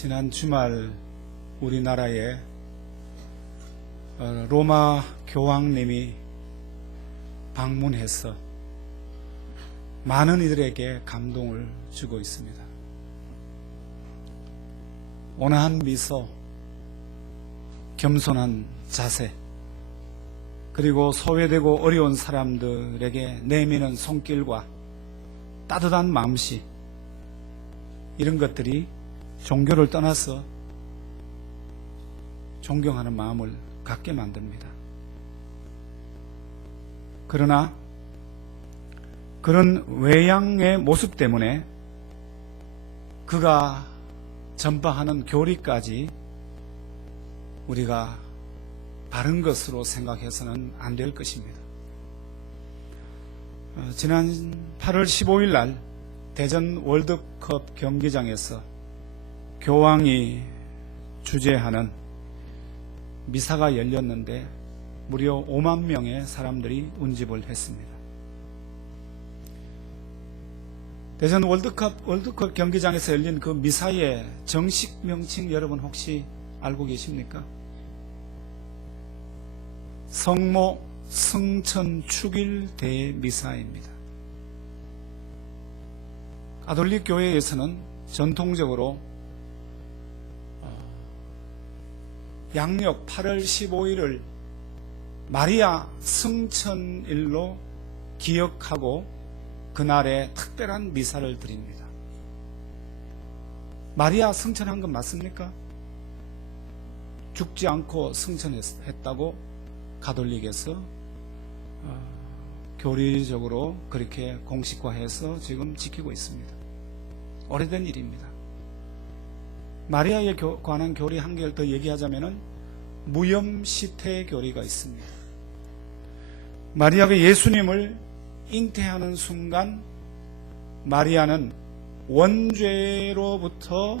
지난 주말 우리나라에 로마 교황님이 방문해서 많은 이들에게 감동을 주고 있습니다. 온화한 미소, 겸손한 자세, 그리고 소외되고 어려운 사람들에게 내미는 손길과 따뜻한 마음씨, 이런 것들이 종교를 떠나서 존경하는 마음을 갖게 만듭니다. 그러나 그런 외양의 모습 때문에 그가 전파하는 교리까지 우리가 바른 것으로 생각해서는 안 될 것입니다. 지난 8월 15일 날 대전 월드컵 경기장에서 교황이 주재하는 미사가 열렸는데 무려 5만 명의 사람들이 운집을 했습니다. 대전 월드컵 경기장에서 열린 그 미사의 정식 명칭 여러분 혹시 알고 계십니까? 성모 승천 축일 대미사입니다. 가톨릭 교회에서는 전통적으로 양력 8월 15일을 마리아 승천일로 기억하고 그날에 특별한 미사를 드립니다. 마리아 승천한 건 맞습니까? 죽지 않고 승천했다고 가톨릭에서 교리적으로 그렇게 공식화해서 지금 지키고 있습니다. 오래된 일입니다. 마리아에 관한 교리 한 개를 더 얘기하자면 무염시태 교리가 있습니다. 마리아가 예수님을 잉태하는 순간 마리아는 원죄로부터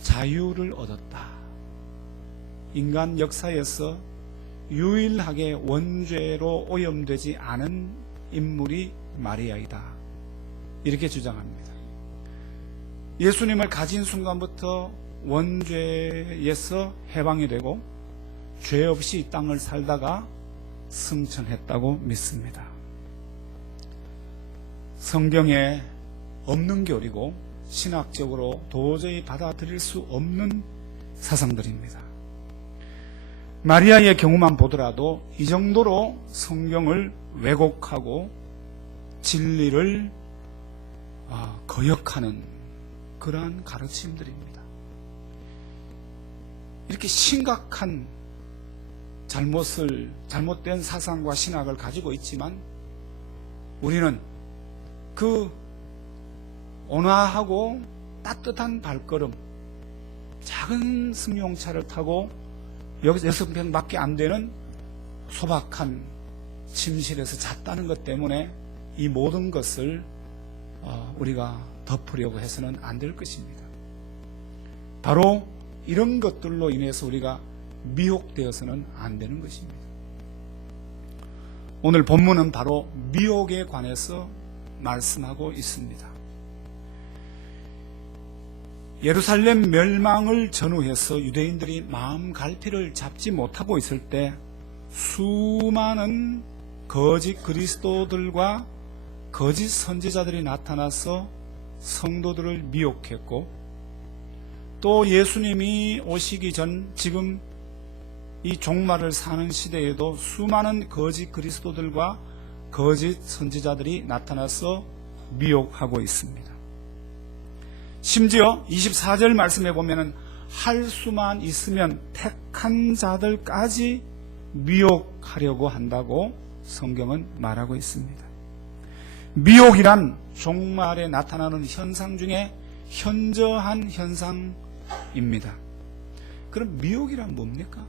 자유를 얻었다. 인간 역사에서 유일하게 원죄로 오염되지 않은 인물이 마리아이다. 이렇게 주장합니다. 예수님을 가진 순간부터 원죄에서 해방이 되고 죄 없이 이 땅을 살다가 승천했다고 믿습니다. 성경에 없는 교리고 신학적으로 도저히 받아들일 수 없는 사상들입니다. 마리아의 경우만 보더라도 이 정도로 성경을 왜곡하고 진리를 거역하는 그러한 가르침들입니다. 이렇게 심각한 잘못된 사상과 신학을 가지고 있지만 우리는 그 온화하고 따뜻한 발걸음, 작은 승용차를 타고 6평밖에 안 되는 소박한 침실에서 잤다는 것 때문에 이 모든 것을 우리가 덮으려고 해서는 안 될 것입니다. 바로 이런 것들로 인해서 우리가 미혹되어서는 안 되는 것입니다. 오늘 본문은 바로 미혹에 관해서 말씀하고 있습니다. 예루살렘 멸망을 전후해서 유대인들이 마음 갈피를 잡지 못하고 있을 때 수많은 거짓 그리스도들과 거짓 선지자들이 나타나서 성도들을 미혹했고 또 예수님이 오시기 전 지금 이 종말을 사는 시대에도 수많은 거짓 그리스도들과 거짓 선지자들이 나타나서 미혹하고 있습니다. 심지어 24절 말씀에 보면은 할 수만 있으면 택한 자들까지 미혹하려고 한다고 성경은 말하고 있습니다. 미혹이란 종말에 나타나는 현상 중에 현저한 현상입니다. 그럼 미혹이란 뭡니까?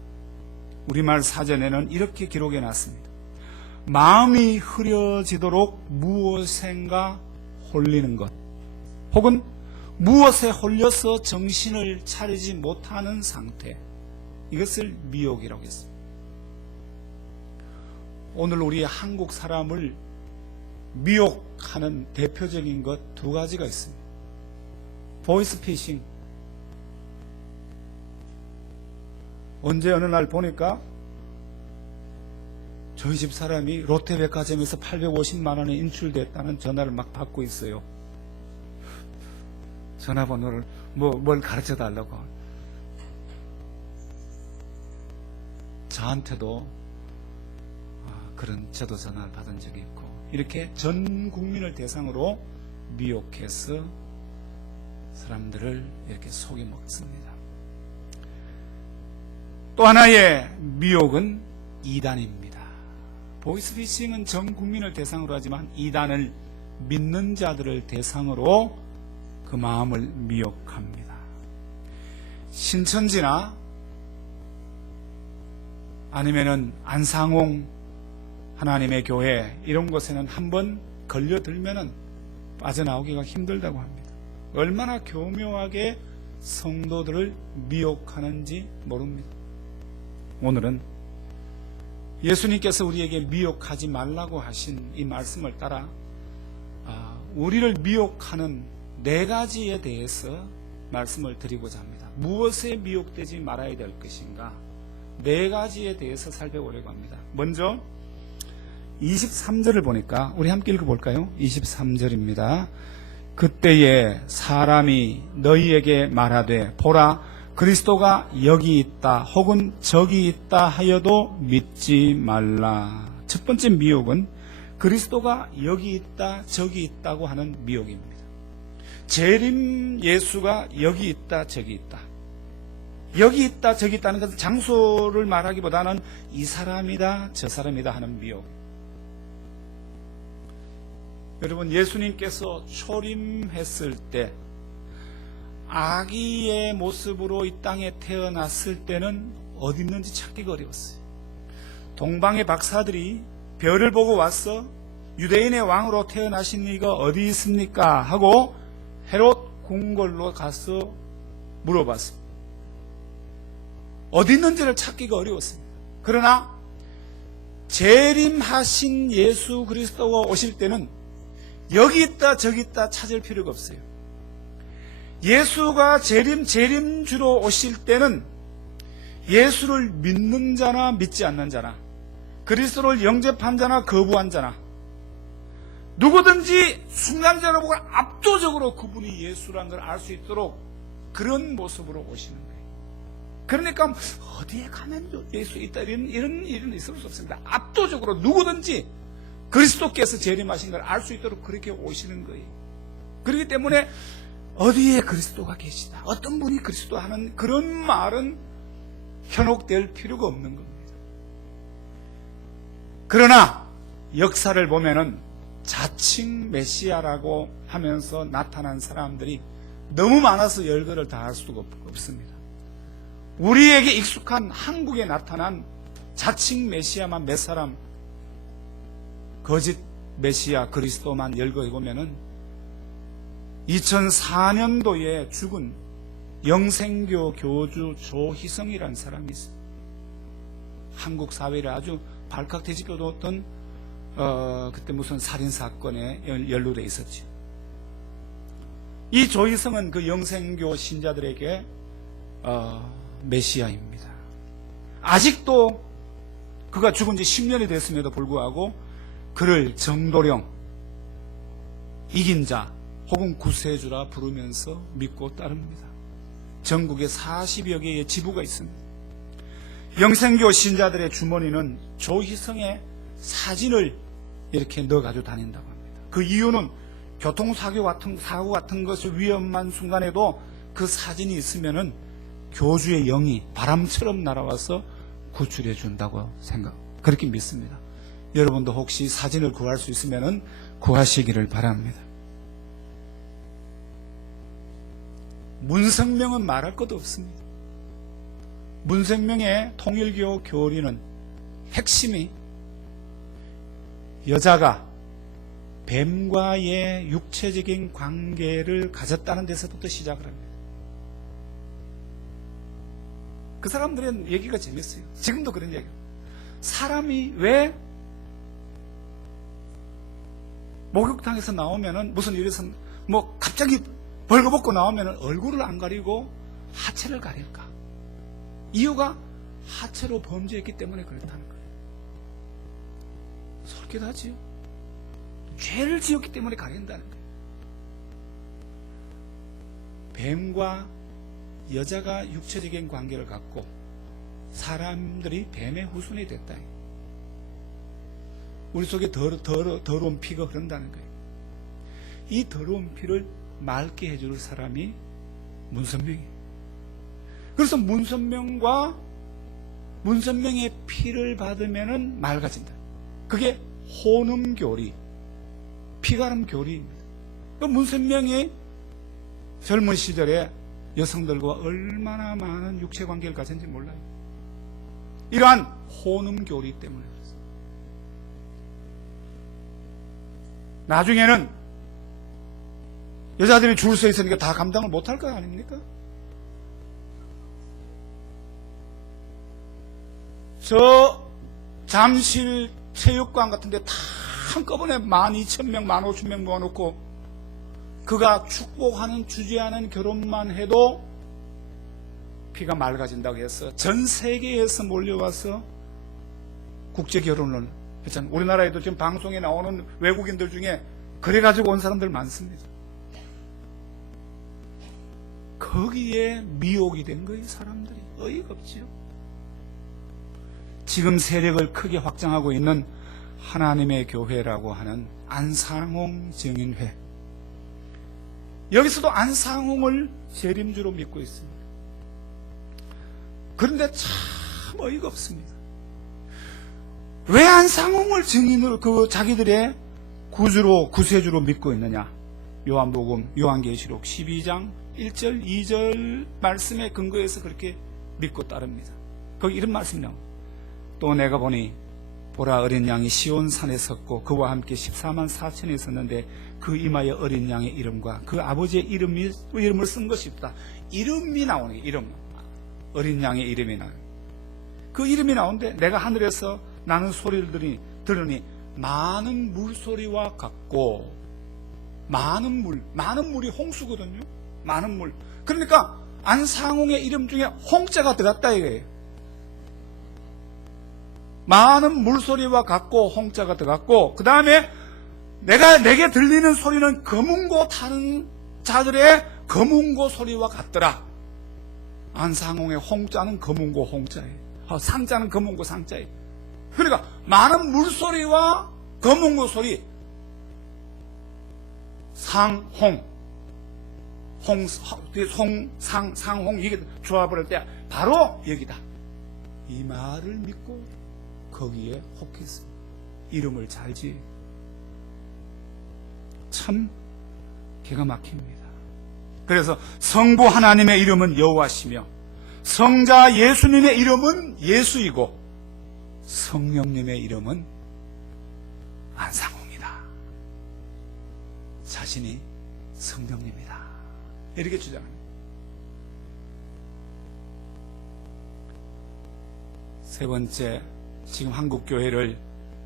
우리말 사전에는 이렇게 기록해 놨습니다. 마음이 흐려지도록 무엇인가 홀리는 것, 혹은 무엇에 홀려서 정신을 차리지 못하는 상태, 이것을 미혹이라고 했습니다. 오늘 우리 한국 사람을 미혹하는 대표적인 것 두 가지가 있습니다. 보이스피싱, 언제 어느 날 보니까 저희 집 사람이 롯데백화점에서 850만 원에 인출됐다는 전화를 막 받고 있어요. 전화번호를 뭘 가르쳐 달라고. 저한테도 그런 저도 전화를 받은 적이 있고, 이렇게 전 국민을 대상으로 미혹해서 사람들을 이렇게 속여 먹습니다. 또 하나의 미혹은 이단입니다. 보이스피싱은 전 국민을 대상으로 하지만 이단을 믿는 자들을 대상으로 그 마음을 미혹합니다. 신천지나 아니면은 안상홍 하나님의 교회 이런 곳에는 한번 걸려들면은 빠져나오기가 힘들다고 합니다. 얼마나 교묘하게 성도들을 미혹하는지 모릅니다. 오늘은 예수님께서 우리에게 미혹하지 말라고 하신 이 말씀을 따라 우리를 미혹하는 4가지에 대해서 말씀을 드리고자 합니다. 무엇에 미혹되지 말아야 될 것인가? 4가지에 대해서 살펴보려고 합니다. 먼저 23절을 보니까 우리 함께 읽어볼까요? 23절입니다. 그때에 사람이 너희에게 말하되 보라 그리스도가 여기 있다 혹은 저기 있다 하여도 믿지 말라. 첫 번째 미혹은 그리스도가 여기 있다 저기 있다고 하는 미혹입니다. 재림 예수가 여기 있다 저기 있다, 여기 있다 저기 있다는 것은 장소를 말하기보다는 이 사람이다 저 사람이다 하는 미혹. 여러분, 예수님께서 초림했을 때 아기의 모습으로 이 땅에 태어났을 때는 어디 있는지 찾기가 어려웠어요. 동방의 박사들이 별을 보고 와서 유대인의 왕으로 태어나신 이가 어디 있습니까? 하고 헤롯 궁궐로 가서 물어봤습니다. 어디 있는지를 찾기가 어려웠습니다. 그러나 재림하신 예수 그리스도가 오실 때는 여기 있다 저기 있다 찾을 필요가 없어요. 예수가 재림주로 오실 때는 예수를 믿는 자나 믿지 않는 자나, 그리스도를 영접한 자나 거부한 자나 누구든지 순간적으로 보고 압도적으로 그분이 예수라는 걸 알 수 있도록 그런 모습으로 오시는 거예요. 그러니까 어디에 가면 예수 있다 이런 일은 있을 수 없습니다. 압도적으로 누구든지 그리스도께서 재림하신 걸 알 수 있도록 그렇게 오시는 거예요. 그렇기 때문에 어디에 그리스도가 계시다, 어떤 분이 그리스도 하는 그런 말은 현혹될 필요가 없는 겁니다. 그러나 역사를 보면은 자칭 메시아라고 하면서 나타난 사람들이 너무 많아서 열거를 다 할 수가 없습니다. 우리에게 익숙한 한국에 나타난 자칭 메시아만 몇 사람, 거짓 메시아 그리스도만 열거해보면은 2004년도에 죽은 영생교 교주 조희성이라는 사람이 있습니다. 한국 사회를 아주 발칵 뒤집어뒀던 그때 무슨 살인사건에 연루되어 있었죠. 이 조희성은 그 영생교 신자들에게 메시아입니다. 아직도 그가 죽은 지 10년이 됐음에도 불구하고 그를 정도령, 이긴 자 혹은 구세주라 부르면서 믿고 따릅니다. 전국에 40여 개의 지부가 있습니다. 영생교 신자들의 주머니는 조희성의 사진을 이렇게 넣어가지고 다닌다고 합니다. 그 이유는 교통사고 같은 것이 위험한 순간에도 그 사진이 있으면은 교주의 영이 바람처럼 날아와서 구출해 준다고 그렇게 믿습니다. 여러분도 혹시 사진을 구할 수 있으면은 구하시기를 바랍니다. 문성명은 말할 것도 없습니다. 문성명의 통일교 교리는 핵심이 여자가 뱀과의 육체적인 관계를 가졌다는 데서부터 시작을 합니다. 그 사람들은 얘기가 재밌어요. 지금도 그런 얘기예요. 사람이 왜 목욕탕에서 나오면은 무슨 일에서 갑자기 벌거벗고 나오면은 얼굴을 안 가리고 하체를 가릴까? 이유가 하체로 범죄했기 때문에 그렇다는 거예요. 솔깃하지요? 죄를 지었기 때문에 가린다는 거예요. 뱀과 여자가 육체적인 관계를 갖고 사람들이 뱀의 후손이 됐다. 우리 속에 더러운 피가 흐른다는 거예요. 이 더러운 피를 맑게 해줄 사람이 문선명이에요. 그래서 문선명의 피를 받으면은 맑아진다. 그게 혼음교리, 피가름교리입니다. 문선명이 젊은 시절에 여성들과 얼마나 많은 육체관계를 가졌는지 몰라요. 이러한 혼음교리 때문에 그렇습니다. 나중에는 여자들이 줄 서 있으니까 다 감당을 못할 거 아닙니까? 저 잠실 체육관 같은데 다 한꺼번에 12,000명, 15,000명 모아놓고 그가 축복하는, 주재하는 결혼만 해도 피가 맑아진다고 해서 전 세계에서 몰려와서 국제 결혼을 했잖아요. 우리나라에도 지금 방송에 나오는 외국인들 중에 그래가지고 온 사람들 많습니다. 거기에 미혹이 된 거예요, 사람들이. 어이가 없지요. 지금 세력을 크게 확장하고 있는 하나님의 교회라고 하는 안상홍 증인회. 여기서도 안상홍을 재림주로 믿고 있습니다. 그런데 참 어이가 없습니다. 왜 안상홍을 증인으로 자기들의 구세주로 믿고 있느냐? 요한복음, 요한계시록 12장 1절, 2절 말씀에 근거해서 그렇게 믿고 따릅니다. 거기 이런 말씀이 나옵니다. 또 내가 보니 보라 어린 양이 시온산에 섰고 그와 함께 14만 4천이 섰는데 그 이마에 어린 양의 이름과 그 아버지의 이름을 쓴 것이 없다. 이름이 나오네. 이름. 어린 양의 이름이 나와요. 그 이름이 나오는데 내가 하늘에서 나는 소리를 들으니 많은 물소리와 같고, 많은 물이 홍수거든요. 많은 물. 그러니까 안상홍의 이름 중에 홍자가 들어갔다 이거예요. 많은 물소리와 같고 홍자가 들어갔고, 그 다음에 내게 들리는 소리는 검은고 타는 자들의 검은고 소리와 같더라. 안상홍의 홍자는 검은고 홍자예요. 상자는 검은고 상자예요. 그러니까 많은 물소리와 검은고 소리, 상홍, 상홍, 이게 조합을 할 때 바로 여기다. 이 말을 믿고 거기에 혹했습니다. 이름을 잘 지어요. 참 기가 막힙니다. 그래서 성부 하나님의 이름은 여호와시며 성자 예수님의 이름은 예수이고 성령님의 이름은 안상홍이다. 자신이 성령님이다. 이렇게 주장합니다. 세 번째, 지금 한국교회를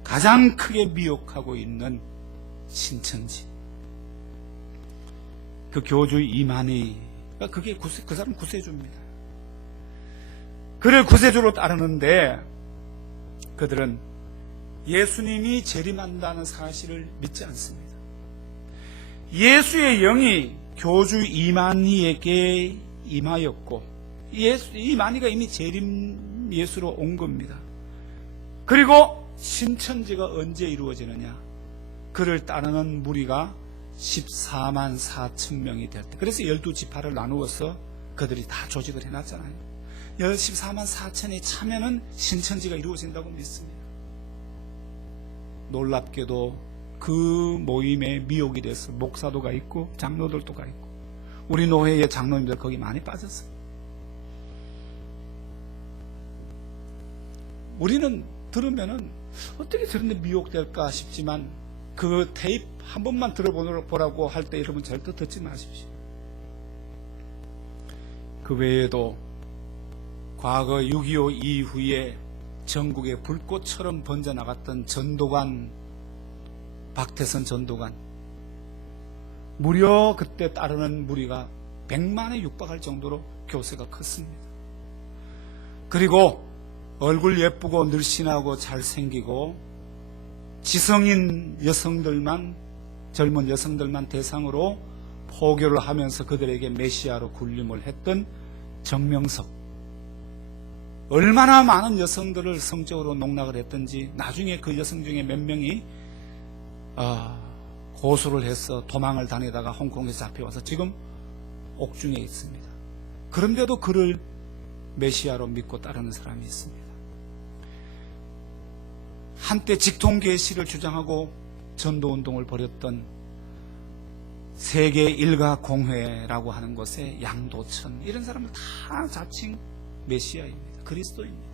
가장 크게 미혹하고 있는 신천지. 그 교주 이만희가 그게 그 사람 구세주입니다. 그를 구세주로 따르는데 그들은 예수님이 재림한다는 사실을 믿지 않습니다. 예수의 영이 교주 이만희에게 임하였고, 이만희가 이미 재림 예수로 온 겁니다. 그리고 신천지가 언제 이루어지느냐? 그를 따르는 무리가 14만 4천 명이 될 때, 그래서 12지파를 나누어서 그들이 다 조직을 해놨잖아요. 14만 4천이 차면은 신천지가 이루어진다고 믿습니다. 놀랍게도 그 모임에 미혹이 돼서 목사도가 있고 장로들도 가 있고, 우리 노회의 장로님들 거기 많이 빠졌어요. 우리는 들으면은 어떻게 저런데 미혹될까 싶지만 그 테이프 한 번만 들어보라고 할 때 여러분 절대 듣지 마십시오. 그 외에도 과거 6.25 이후에 전국에 불꽃처럼 번져나갔던 전도관, 박태선 전도관, 무려 그때 따르는 무리가 100만에 육박할 정도로 교세가 컸습니다. 그리고 얼굴 예쁘고 늘씬하고 잘생기고 지성인 여성들만, 젊은 여성들만 대상으로 포교를 하면서 그들에게 메시아로 군림을 했던 정명석, 얼마나 많은 여성들을 성적으로 농락을 했던지 나중에 그 여성 중에 몇 명이 고소를 해서 도망을 다니다가 홍콩에서 잡혀와서 지금 옥중에 있습니다. 그런데도 그를 메시아로 믿고 따르는 사람이 있습니다. 한때 직통계시를 주장하고 전도운동을 벌였던 세계 일가공회라고 하는 곳의 양도천, 이런 사람들 다 자칭 메시아입니다. 그리스도입니다.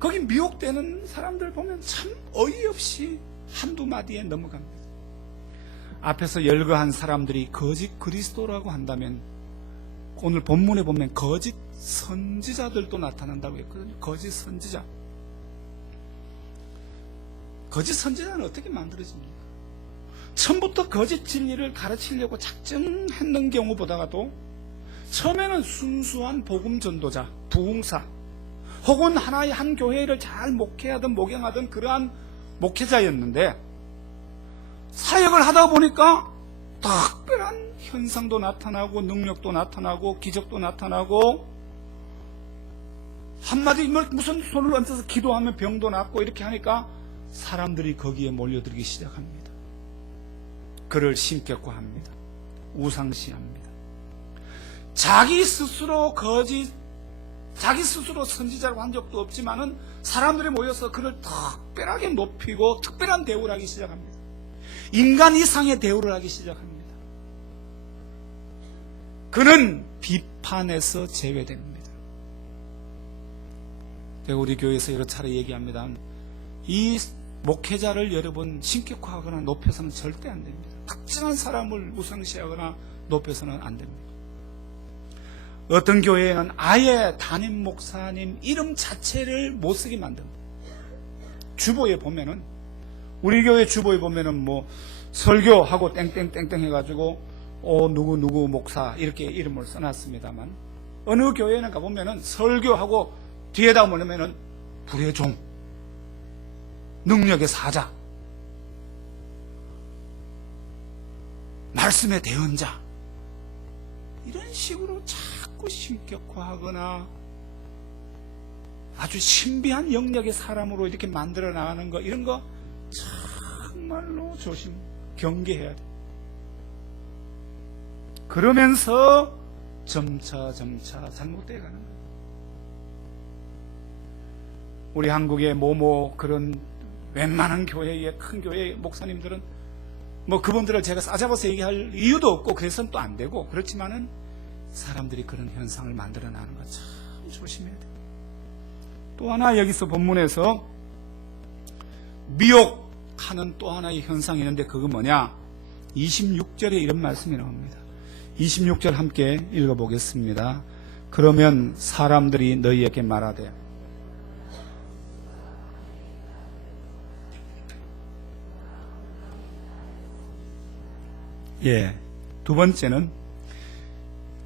거기 미혹되는 사람들 보면 참 어이없이 한두 마디에 넘어갑니다. 앞에서 열거한 사람들이 거짓 그리스도라고 한다면 오늘 본문에 보면 거짓 선지자들도 나타난다고 했거든요. 거짓 선지자. 거짓 선지자는 어떻게 만들어집니까? 처음부터 거짓 진리를 가르치려고 작정했는 경우보다도 처음에는 순수한 복음 전도자, 부흥사, 혹은 하나의 한 교회를 잘 목회하든 목양하든 그러한 목회자였는데 사역을 하다 보니까 특별한 현상도 나타나고 능력도 나타나고 기적도 나타나고 한마디 무슨 손을 얹어서 기도하면 병도 낫고 이렇게 하니까 사람들이 거기에 몰려들기 시작합니다. 그를 신격화합니다. 우상시합니다. 자기 스스로 선지자라고 한 적도 없지만은 사람들이 모여서 그를 특별하게 높이고 특별한 대우를 하기 시작합니다. 인간 이상의 대우를 하기 시작합니다. 그는 비판에서 제외됩니다. 제가 우리 교회에서 여러 차례 얘기합니다. 이 목회자를 여러분 신격화하거나 높여서는 절대 안 됩니다. 특정한 사람을 우상시하거나 높여서는 안 됩니다. 어떤 교회에는 아예 담임 목사님 이름 자체를 못 쓰게 만듭니다. 주보에 보면은, 우리 교회 주보에 보면은 뭐 설교하고 땡땡땡땡 해가지고 누구 목사 이렇게 이름을 써놨습니다만, 어느 교회는 가보면은 설교하고 뒤에다 뭐냐면은 불의 종, 능력의 사자, 말씀의 대언자, 이런 식으로 자꾸 신격화하거나 아주 신비한 영역의 사람으로 이렇게 만들어 나가는 거, 이런 거 정말로 경계해야 돼. 그러면서 점차 잘못되어 가는 거예요. 우리 한국의 그런 웬만한 교회의 큰 교회의 목사님들은 그분들을 제가 싸잡아서 얘기할 이유도 없고 그래서는 또 안 되고, 그렇지만은 사람들이 그런 현상을 만들어 나가는 거 참 조심해야 돼요. 또 하나 여기서 본문에서 미혹하는 또 하나의 현상이 있는데 그건 뭐냐? 26절에 이런 말씀이 나옵니다. 26절 함께 읽어보겠습니다. 그러면 사람들이 너희에게 말하되, 두 번째는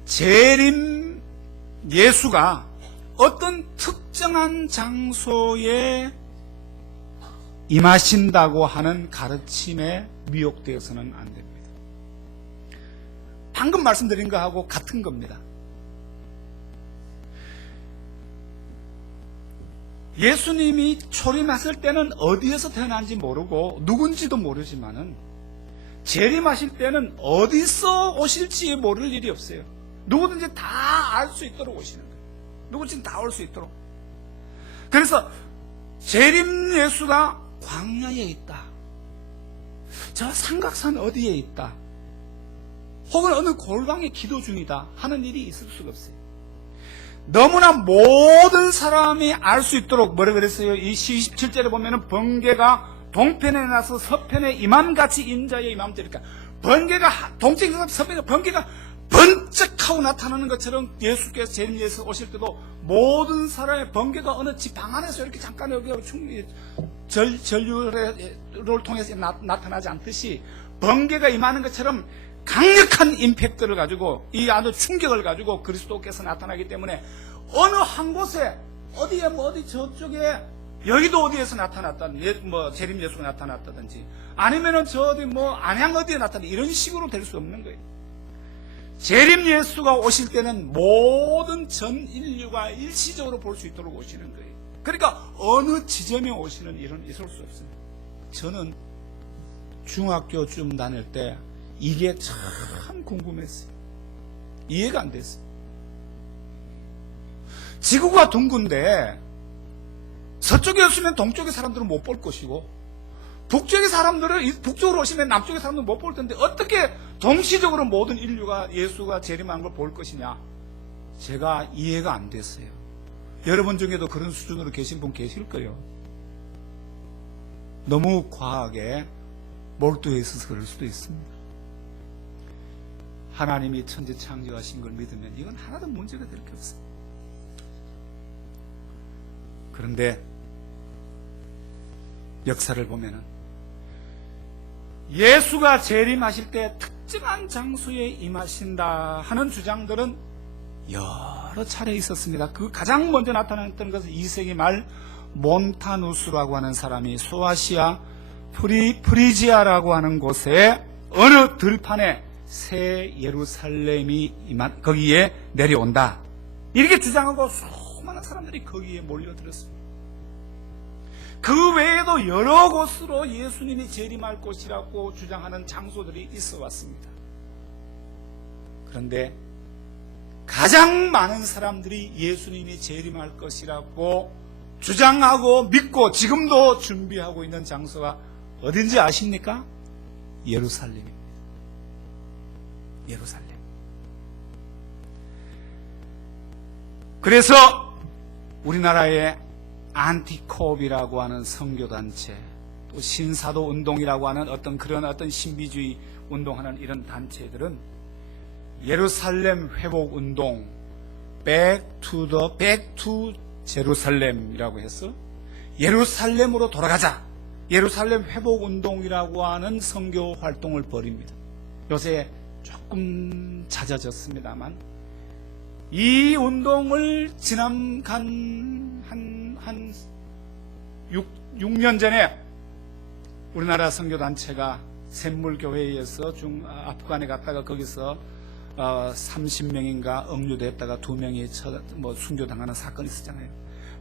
재림 예수가 어떤 특정한 장소에 임하신다고 하는 가르침에 미혹되어서는 안 됩니다. 방금 말씀드린 거하고 같은 겁니다. 예수님이 초림하실 때는 어디에서 태어난지 모르고 누군지도 모르지만은 재림하실 때는 어디서 오실지 모를 일이 없어요. 누구든지 다 알 수 있도록 오시는 거예요. 누구든지 다 올 수 있도록. 그래서 재림 예수가 광야에 있다, 저 삼각산 어디에 있다, 혹은 어느 골방에 기도 중이다 하는 일이 있을 수가 없어요. 너무나 모든 사람이 알 수 있도록 뭐라 그랬어요? 이 27절에 보면은 번개가 동편에 나서 서편에 임함같이 인자의 임함되니까, 번개가 동쪽에서 서편에 번개가 번쩍하고 나타나는 것처럼 예수께서 재림 예수 오실 때도 모든 사람의 번개가 어느 집 방 안에서 이렇게 잠깐 여기 전류를 통해서 나타나지 않듯이 번개가 임하는 것처럼 강력한 임팩트를 가지고, 이 아주 충격을 가지고 그리스도께서 나타나기 때문에 어느 한 곳에 어디에 뭐 어디 저쪽에 여의도 어디에서 나타났다, 뭐 재림 예수가 나타났다든지, 아니면은 저 어디 뭐 안양 어디에 나타났다, 이런 식으로 될 수 없는 거예요. 재림 예수가 오실 때는 모든 전 인류가 일시적으로 볼 수 있도록 오시는 거예요. 그러니까 어느 지점에 오시는 일은 있을 수 없습니다. 저는 중학교쯤 다닐 때 이게 참 궁금했어요. 이해가 안 됐어요. 지구가 둥근데 서쪽에 오시면 동쪽의 사람들은 못 볼 것이고, 북쪽의 사람들은 북쪽으로 오시면 남쪽의 사람들은 못 볼 텐데 어떻게 동시적으로 모든 인류가 예수가 재림한 걸 볼 것이냐, 제가 이해가 안 됐어요. 여러분 중에도 그런 수준으로 계신 분 계실 거예요. 너무 과하게 몰두해 있어서 그럴 수도 있습니다. 하나님이 천지 창조하신 걸 믿으면 이건 하나도 문제가 될 게 없어요. 그런데 역사를 보면은 예수가 재림하실 때 특정한 장소에 임하신다 하는 주장들은 여러 차례 있었습니다. 그 가장 먼저 나타났던 것은 2세기 말 몬타누스라고 하는 사람이 소아시아 프리지아라고 하는 곳에 어느 들판에 새 예루살렘이 거기에 내려온다, 이렇게 주장하고 수많은 사람들이 거기에 몰려들었습니다. 그 외에도 여러 곳으로 예수님이 재림할 곳이라고 주장하는 장소들이 있어 왔습니다. 그런데 가장 많은 사람들이 예수님이 재림할 것이라고 주장하고 믿고 지금도 준비하고 있는 장소가 어딘지 아십니까? 예루살렘입니다. 예루살렘. 그래서 우리나라에 안티콥이라고 하는 선교단체, 또 신사도 운동이라고 하는 어떤 신비주의 운동하는 이런 단체들은 예루살렘 회복 운동, Back to Jerusalem이라고 해서 예루살렘으로 돌아가자, 예루살렘 회복 운동이라고 하는 선교 활동을 벌입니다. 요새 조금 잦아졌습니다만 이 운동을 지난 한 6년 전에 우리나라 선교단체가 샘물교회에서 아프간에 갔다가 거기서 30명인가 억류됐다가 2명이 순교당하는 사건이 있었잖아요.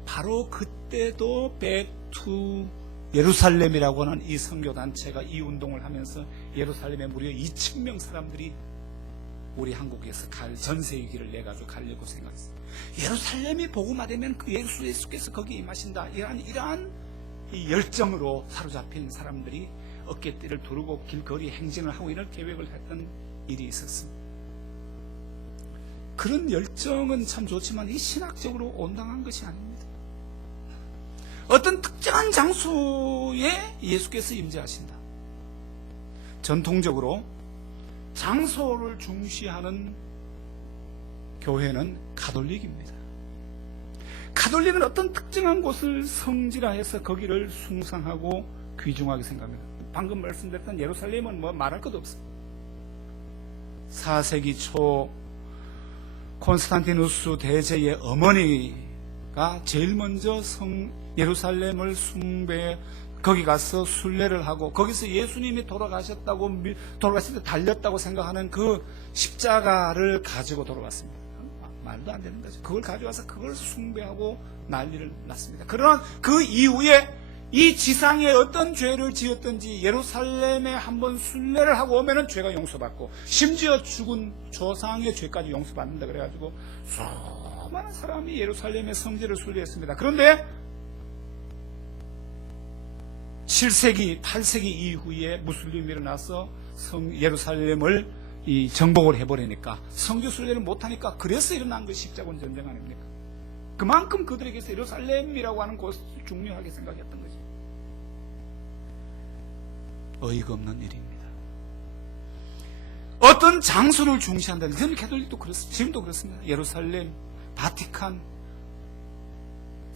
바로 그때도 백투 예루살렘이라고 하는 이 선교단체가 이 운동을 하면서 예루살렘에 무려 2,000명 사람들이 우리 한국에서 전 세계 길을 내가지고 가려고 생각했어요. 예루살렘이 복음화되면 그 예수께서 거기에 임하신다, 이러한 이 열정으로 사로잡힌 사람들이 어깨띠를 두르고 길거리 행진을 하고 이런 계획을 했던 일이 있었습니다. 그런 열정은 참 좋지만 이 신학적으로 온당한 것이 아닙니다. 어떤 특정한 장소에 예수께서 임재하신다. 전통적으로 장소를 중시하는 교회는 가톨릭입니다. 가톨릭은 어떤 특정한 곳을 성지라해서 거기를 숭상하고 귀중하게 생각합니다. 방금 말씀드렸던 예루살렘은 뭐 말할 것도 없습니다. 4세기 초 콘스탄티누스 대제의 어머니가 제일 먼저 예루살렘을 숭배, 거기 가서 순례를 하고 거기서 예수님이 돌아가실 때 달렸다고 생각하는 그 십자가를 가지고 돌아왔습니다. 말도 안 되는 거죠. 그걸 가져와서 그걸 숭배하고 난리를 났습니다. 그러나 그 이후에 이 지상에 어떤 죄를 지었든지 예루살렘에 한번 순례를 하고 오면은 죄가 용서받고 심지어 죽은 조상의 죄까지 용서받는다 그래가지고 수많은 사람이 예루살렘의 성지를 순례했습니다. 그런데 7세기, 8세기 이후에 무슬림이 일어나서 예루살렘을 정복을 해버리니까 성지 순례를 못하니까 그래서 일어난 것이 십자군 전쟁 아닙니까? 그만큼 그들에게서 예루살렘이라고 하는 곳을 중요하게 생각했던 거죠. 어이가 없는 일입니다. 어떤 장소를 중시한다는, 저는 가톨릭도 그렇습니다. 지금도 그렇습니다. 예루살렘, 바티칸,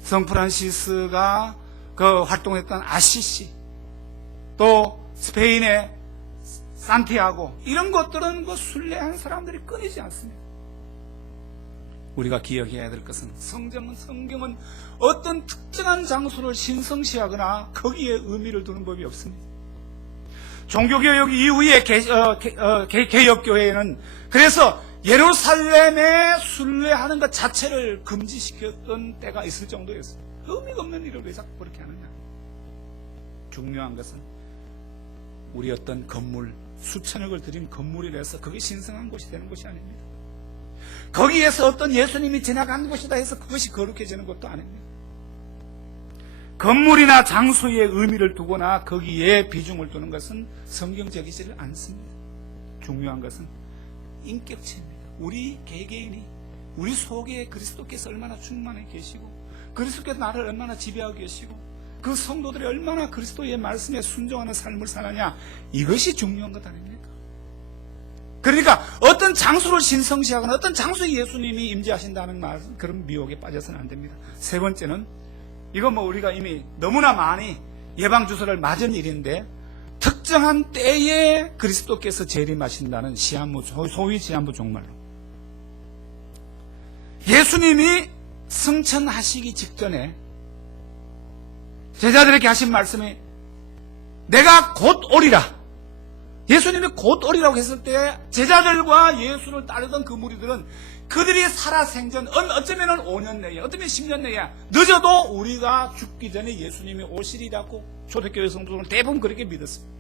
성프란시스가 그 활동했던 아시시, 또 스페인의 산티아고, 이런 것들은 그 순례한 사람들이 끊이지 않습니다. 우리가 기억해야 될 것은 성경은 어떤 특정한 장소를 신성시하거나 거기에 의미를 두는 법이 없습니다. 종교개혁 이후에 개혁교회에는 그래서 예루살렘에 순례하는 것 자체를 금지시켰던 때가 있을 정도였어요. 의미가 없는 일을 왜 자꾸 그렇게 하느냐. 중요한 것은 우리 어떤 건물, 수천억을 들인 건물이라서 그게 신성한 곳이 되는 것이 아닙니다. 거기에서 어떤 예수님이 지나간 곳이다 해서 그것이 거룩해지는 것도 아닙니다. 건물이나 장소에 의미를 두거나 거기에 비중을 두는 것은 성경적이지를 않습니다. 중요한 것은 인격체입니다. 우리 개개인이 우리 속에 그리스도께서 얼마나 충만해 계시고 그리스도께서 나를 얼마나 지배하고 계시고 그 성도들이 얼마나 그리스도의 말씀에 순종하는 삶을 사느냐, 이것이 중요한 것 아닙니까? 그러니까 어떤 장소를 신성시하거나 어떤 장소에 예수님이 임재하신다는 말, 그런 미혹에 빠져서는 안 됩니다. 세 번째는, 이건 우리가 이미 너무나 많이 예방주사를 맞은 일인데, 특정한 때에 그리스도께서 재림하신다는 시한부, 소위 시한부 종말로. 예수님이 승천하시기 직전에 제자들에게 하신 말씀이 내가 곧 오리라. 예수님이 곧 오리라고 했을 때 제자들과 예수를 따르던 그 무리들은 그들이 살아생전 어쩌면 5년 내에, 어쩌면 10년 내에 늦어도 우리가 죽기 전에 예수님이 오시리라고 초대교회 성도들은 대부분 그렇게 믿었습니다.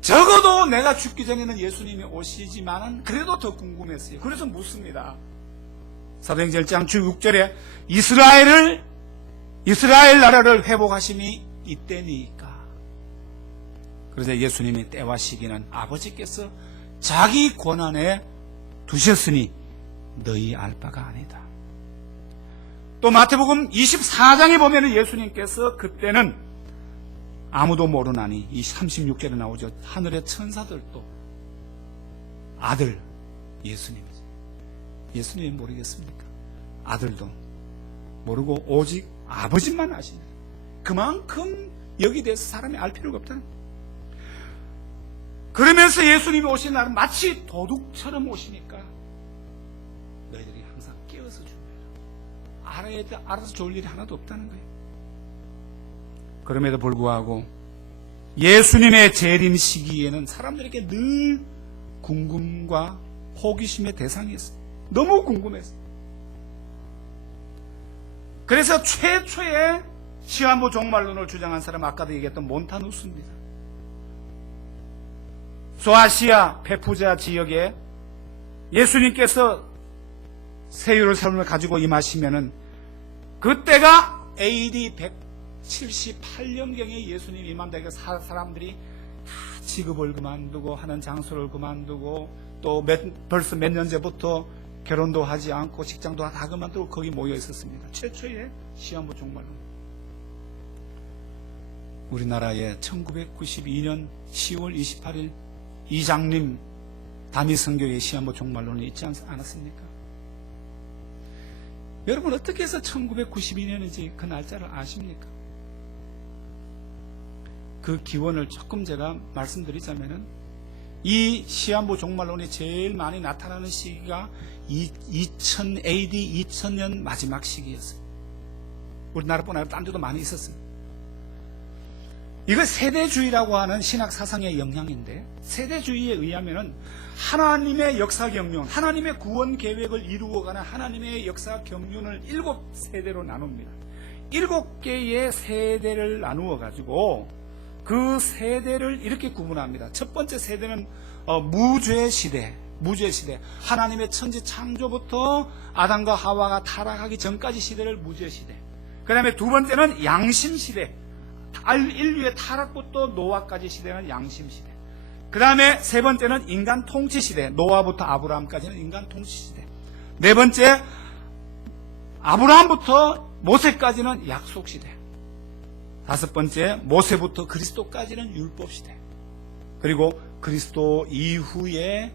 적어도 내가 죽기 전에는 예수님이 오시지만은 그래도 더 궁금했어요. 그래서 묻습니다. 사도행전 1장 6절에 이스라엘 나라를 회복하심이 이때니까. 그래서 예수님이 때와 시기는 아버지께서 자기 권한에 두셨으니 너희 알 바가 아니다. 또 마태복음 24장에 보면 예수님께서 그때는 아무도 모르나니, 이 36절에 나오죠. 하늘의 천사들도 아들 예수님이죠. 예수님이 모르겠습니까? 아들도 모르고 오직 아버지만 아십니다. 그만큼 여기 대해서 사람이 알 필요가 없다는 거예요. 그러면서 예수님이 오신 날은 마치 도둑처럼 오시니까 너희들이 항상 깨어서 준비해라. 알아서 좋을 일이 하나도 없다는 거예요. 그럼에도 불구하고 예수님의 재림 시기에는 사람들에게 늘 궁금과 호기심의 대상이었어요. 너무 궁금했어요. 그래서 최초의 시한부 종말론을 주장한 사람, 아까도 얘기했던 몬타누스입니다. 소아시아 페푸자 지역에 예수님께서 새 예루살렘을 가지고 임하시면은 그때가 AD 178년경에 예수님 임한다니까 사람들이 다 직업을 그만두고 하는 장소를 그만두고 또 벌써 몇 년 전부터 결혼도 하지 않고 직장도 다 그만두고 거기 모여 있었습니다. 최초의 시한부 종말론. 우리나라에 1992년 10월 28일 이장님 다미선교의 시한부 종말론이 있지 않았습니까? 여러분 어떻게 해서 1992년인지 그 날짜를 아십니까? 그 기원을 조금 제가 말씀드리자면은 이 시한부 종말론이 제일 많이 나타나는 시기가 2000 AD 2000년 마지막 시기였어요. 우리나라뿐 아니라 딴 데도 많이 있었어요. 이거 세대주의라고 하는 신학 사상의 영향인데, 세대주의에 의하면은 하나님의 역사 경륜, 하나님의 구원 계획을 이루어가는 하나님의 역사 경륜을 7세대로 나눕니다. 7개의 세대를 나누어 가지고 그 세대를 이렇게 구분합니다. 첫 번째 세대는 무죄 시대. 하나님의 천지 창조부터 아담과 하와가 타락하기 전까지 시대를 무죄 시대. 그 다음에 두 번째는 양심 시대. 인류의 타락부터 노아까지 시대는 양심 시대. 그 다음에 세 번째는 인간 통치 시대. 노아부터 아브라함까지는 인간 통치 시대. 네 번째, 아브라함부터 모세까지는 약속 시대. 다섯 번째, 모세부터 그리스도까지는 율법 시대. 그리고 그리스도 이후에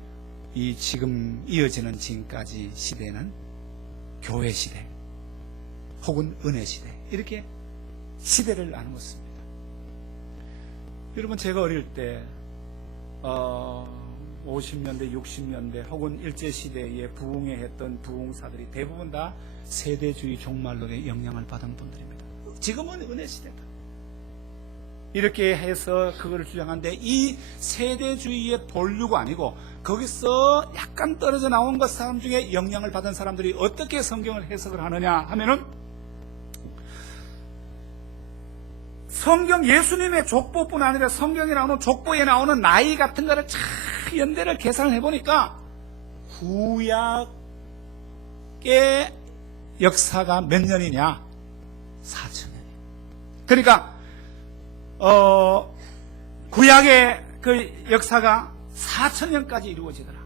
이 지금 이어지는 지금까지 시대는 교회 시대 혹은 은혜 시대, 이렇게 시대를 나누었습니다. 여러분, 제가 어릴 때 50년대, 60년대 혹은 일제시대에 부흥했던 부흥사들이 대부분 다 세대주의 종말론의 영향을 받은 분들입니다. 지금은 은혜시대다. 이렇게 해서 그걸 주장하는데, 이 세대주의의 본류가 아니고 거기서 약간 떨어져 나온 것 사람 중에 영향을 받은 사람들이 어떻게 성경을 해석을 하느냐 하면은, 성경 예수님의 족보뿐 아니라 성경에 나오는 족보에 나오는 나이 같은 거를 쫙 연대를 계산을 해보니까 구약의 역사가 몇 년이냐? 4,000년이에요. 그러니까 구약의 그 역사가 4,000년까지 이루어지더라.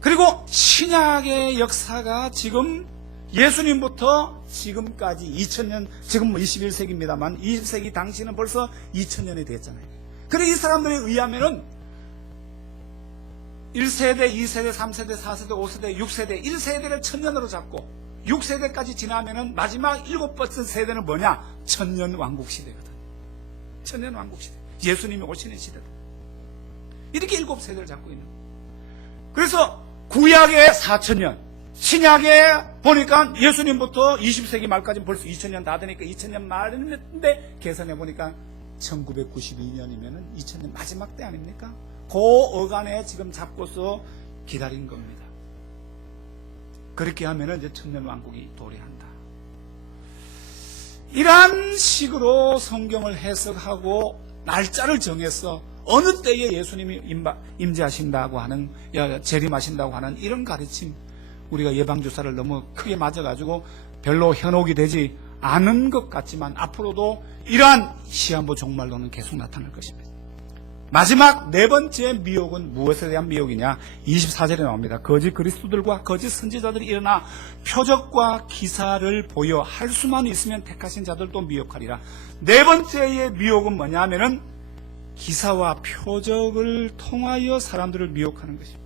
그리고 신약의 역사가 지금 예수님부터 지금까지 2000년, 지금 21세기입니다만 20세기 당시는 벌써 2000년이 됐잖아요. 그래, 이 사람들에 의하면은 1세대, 2세대, 3세대, 4세대, 5세대, 6세대, 1세대를 1000년으로 잡고 6세대까지 지나면은 마지막 7번째 세대는 뭐냐? 1000년 왕국 시대거든. 1000년 왕국 시대. 예수님이 오시는 시대다. 이렇게 7세대를 잡고 있는 거예요. 그래서 구약의 4000년, 신약에 보니까 예수님부터 20세기 말까지 벌써 2000년 다 되니까 2000년 말인데 계산해 보니까 1992년이면은 2000년 마지막 때 아닙니까? 그 어간에 지금 잡고서 기다린 겁니다. 그렇게 하면은 이제 1000년 왕국이 도래한다. 이러한 식으로 성경을 해석하고 날짜를 정해서 어느 때에 예수님이 임재하신다고 하는, 재림하신다고 하는 이런 가르침, 우리가 예방주사를 너무 크게 맞아가지고 별로 현혹이 되지 않은 것 같지만 앞으로도 이러한 시한부 종말론은 계속 나타날 것입니다. 마지막 네 번째 미혹은 무엇에 대한 미혹이냐? 24절에 나옵니다. 거짓 그리스도들과 거짓 선지자들이 일어나 표적과 기사를 보여 할 수만 있으면 택하신 자들도 미혹하리라. 네 번째의 미혹은 뭐냐 하면은 기사와 표적을 통하여 사람들을 미혹하는 것입니다.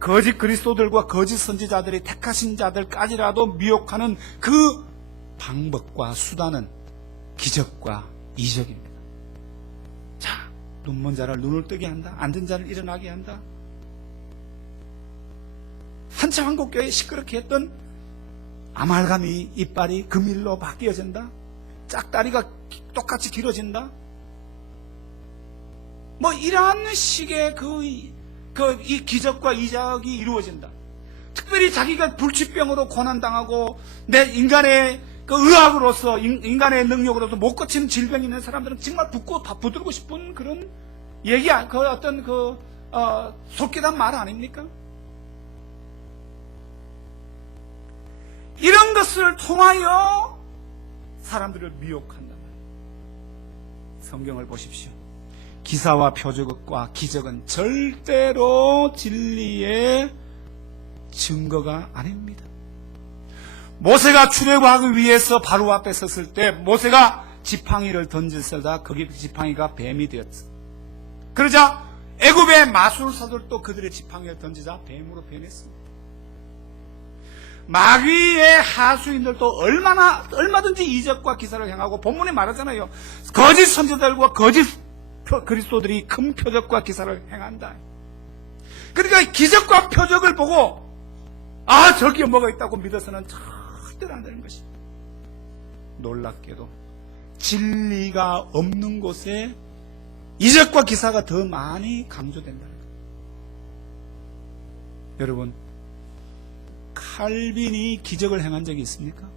거짓 그리스도들과 거짓 선지자들이 택하신 자들까지라도 미혹하는 그 방법과 수단은 기적과 이적입니다. 자, 눈먼 자를 눈을 뜨게 한다. 앉은 자를 일어나게 한다. 한참 한국교회 시끄럽게 했던 아말감이 이빨이 금일로 바뀌어진다. 짝다리가 똑같이 길어진다. 뭐 이러한 식의 이 기적과 이적이 이루어진다. 특별히 자기가 불치병으로 고난당하고 내 인간의 그 의학으로서, 인간의 능력으로서 못 고치는 질병이 있는 사람들은 정말 붙들고 싶은 그런 얘기, 그 어떤 속기단 말 아닙니까? 이런 것을 통하여 사람들을 미혹한단 말이에요. 성경을 보십시오. 기사와 표적과 기적은 절대로 진리의 증거가 아닙니다. 모세가 출애굽하기 위해서 바로 앞에 섰을 때 모세가 지팡이를 던졌으다 거기 지팡이가 뱀이 되었어. 그러자 애굽의 마술사들도 그들의 지팡이를 던지자 뱀으로 변했습니다. 마귀의 하수인들도 얼마든지 이적과 기사를 행하고 본문에 말하잖아요. 거짓 선지자들과 거짓 그리스도들이 큰 표적과 기사를 행한다. 그러니까 기적과 표적을 보고 저기에 뭐가 있다고 믿어서는 절대로 안 되는 것입니다. 놀랍게도 진리가 없는 곳에 이적과 기사가 더 많이 강조된다는 거예요. 여러분, 칼빈이 기적을 행한 적이 있습니까?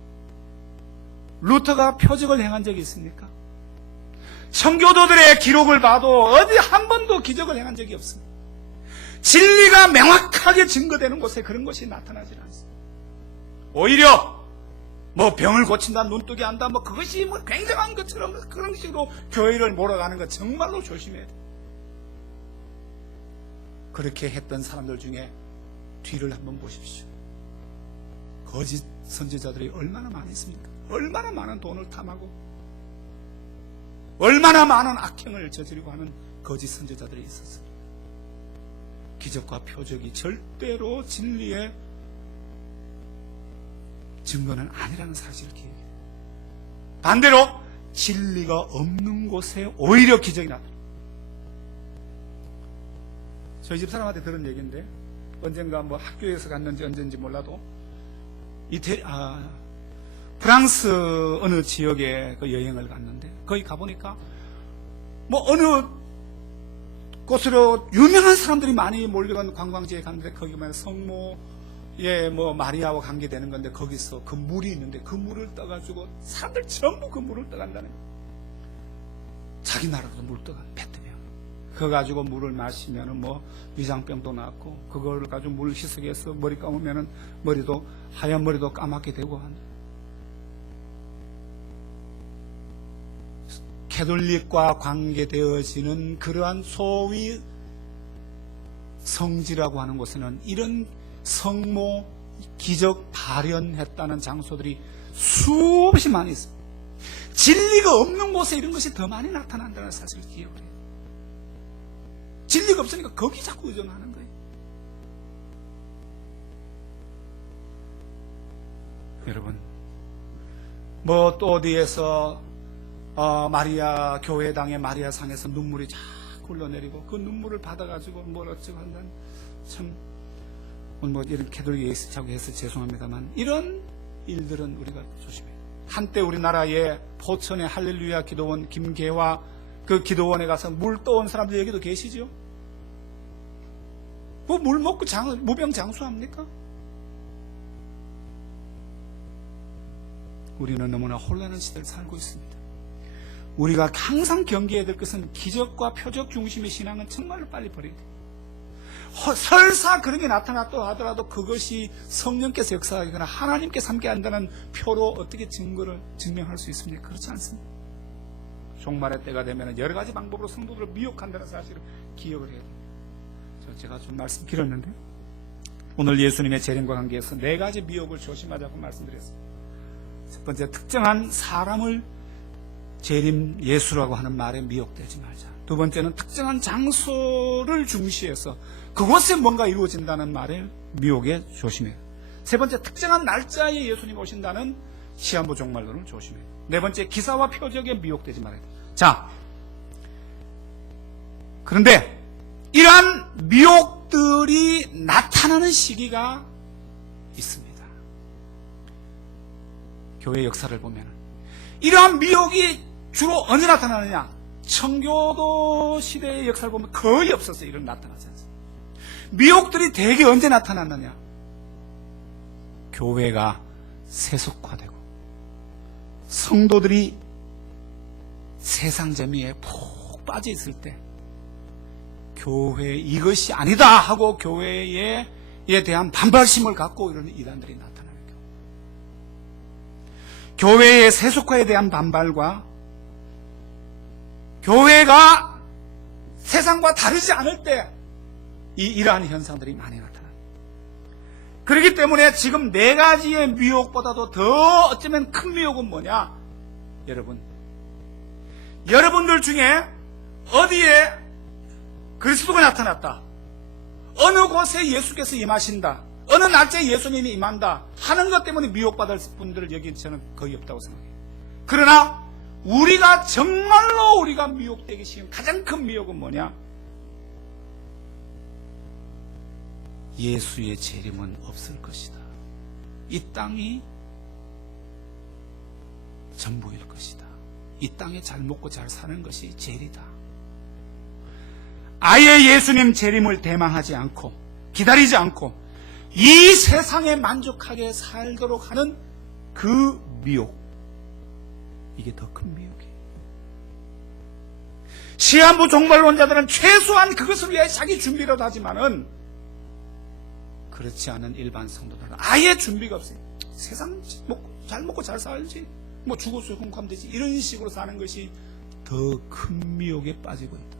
루터가 표적을 행한 적이 있습니까? 청교도들의 기록을 봐도 어디 한 번도 기적을 행한 적이 없습니다. 진리가 명확하게 증거되는 곳에 그런 것이 나타나지 않습니다. 오히려 뭐 병을 고친다, 눈뜨게 한다, 뭐 그것이 뭐 굉장한 것처럼 그런 식으로 교회를 몰아가는 것 정말로 조심해야 돼요. 그렇게 했던 사람들 중에 뒤를 한번 보십시오. 거짓 선지자들이 얼마나 많이 있습니까? 얼마나 많은 돈을 탐하고 얼마나 많은 악행을 저지르고 하는 거짓 선지자들이 있었습니다. 기적과 표적이 절대로 진리의 증거는 아니라는 사실을 기억해요. 반대로 진리가 없는 곳에 오히려 기적이 나타납니다. 저희 집 사람한테 들은 얘기인데, 언젠가 뭐 학교에서 갔는지 언젠지 몰라도 프랑스 어느 지역에 그 여행을 갔는데, 거기 가보니까 뭐 어느 곳으로 유명한 사람들이 많이 몰려간 관광지에 갔는데, 거기 보면 성모의 뭐 마리아와 관계되는 건데, 거기서 그 물이 있는데 그 물을 떠가지고 사람들 전부 그 물을 떠간다는 거예요. 자기 나라도 물 떠가 뱉으면 그거 가지고 물을 마시면은 뭐 위장병도 낫고, 그걸 가지고 물 희석해서 머리 감으면은 머리도 하얀 머리도 까맣게 되고 한다. 캐톨릭과 관계되어지는 그러한 소위 성지라고 하는 곳에는 이런 성모 기적 발현했다는 장소들이 수없이 많이 있습니다. 진리가 없는 곳에 이런 것이 더 많이 나타난다는 사실을 기억을 해요. 진리가 없으니까 거기 자꾸 의존하는 거예요. 여러분, 뭐 또 어디에서 마리아 교회당의 마리아 상에서 눈물이 자꾸 흘러내리고, 그 눈물을 받아가지고 뭘 어쩌고 한다는, 참 뭐 이런 캐톨릭에 있자고 해서 죄송합니다만, 이런 일들은 우리가 조심해야 돼요. 한때 우리나라의 포천의 할렐루야 기도원 김계화 그 기도원에 가서 물 떠온 사람들 여기도 계시죠? 뭐 물 먹고 무병장수합니까? 우리는 너무나 혼란한 시대를 살고 있습니다. 우리가 항상 경계해야 될 것은 기적과 표적 중심의 신앙은 정말로 빨리 버려야 돼요. 설사 그런 게 나타났다 하더라도 그것이 성령께서 역사하거나 하나님께서 함께 한다는 표로 어떻게 증명할 수 있습니까? 그렇지 않습니다. 종말의 때가 되면 여러 가지 방법으로 성도들을 미혹한다는 사실을 기억을 해야 됩니다. 제가 좀 말씀 길었는데, 오늘 예수님의 재림과 관계해서 4가지 미혹을 조심하자고 말씀드렸습니다. 첫 번째, 특정한 사람을 재림 예수라고 하는 말에 미혹되지 말자. 두 번째는 특정한 장소를 중시해서 그곳에 뭔가 이루어진다는 말에 미혹에 조심해요. 세 번째, 특정한 날짜에 예수님 오신다는 시한부 종말론을 조심해요. 네 번째, 기사와 표적에 미혹되지 말아야 돼요. 자, 그런데 이러한 미혹들이 나타나는 시기가 있습니다. 교회 역사를 보면 이러한 미혹이 주로 언제 나타나느냐? 청교도 시대의 역사를 보면 거의 없었어요. 이런 나타나지 않습니다. 미혹들이 대개 언제 나타났느냐? 교회가 세속화되고 성도들이 세상 재미에 푹 빠져 있을 때, 교회 이것이 아니다 하고 교회에 대한 반발심을 갖고 이런 이단들이 나타나는 경우, 교회의 세속화에 대한 반발과 교회가 세상과 다르지 않을 때 이러한 현상들이 많이 나타납니다. 그렇기 때문에 지금 4가지의 미혹보다도 더 어쩌면 큰 미혹은 뭐냐? 여러분들 중에 어디에 그리스도가 나타났다, 어느 곳에 예수께서 임하신다, 어느 날짜에 예수님이 임한다 하는 것 때문에 미혹받을 분들을 여기 저는 거의 없다고 생각해요. 그러나 우리가 정말로 우리가 미혹되기 쉬운 가장 큰 미혹은 뭐냐? 예수의 재림은 없을 것이다. 이 땅이 전부일 것이다. 이 땅에 잘 먹고 잘 사는 것이 제일이다. 아예 예수님 재림을 대망하지 않고 기다리지 않고 이 세상에 만족하게 살도록 하는 그 미혹, 이게 더 큰 미혹이에요. 시한부 종말론자들은 최소한 그것을 위해 자기 준비라도 하지만은, 그렇지 않은 일반 성도들은 아예 준비가 없어요. 세상 잘 먹고 잘 살지, 뭐 죽어서 흉하면 되지, 이런 식으로 사는 것이 더 큰 미혹에 빠지고 있다.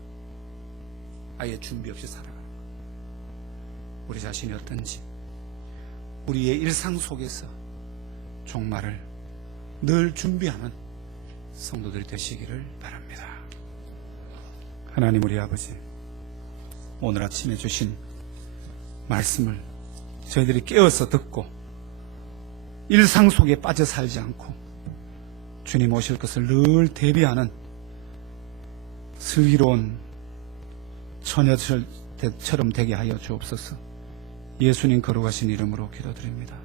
아예 준비 없이 살아가는 것. 우리 자신이 어떤지, 우리의 일상 속에서 종말을 늘 준비하는 성도들이 되시기를 바랍니다. 하나님 우리 아버지, 오늘 아침에 주신 말씀을 저희들이 깨어서 듣고 일상 속에 빠져 살지 않고 주님 오실 것을 늘 대비하는 슬기로운 처녀들 때처럼 되게 하여 주옵소서. 예수님 거룩하신 이름으로 기도드립니다.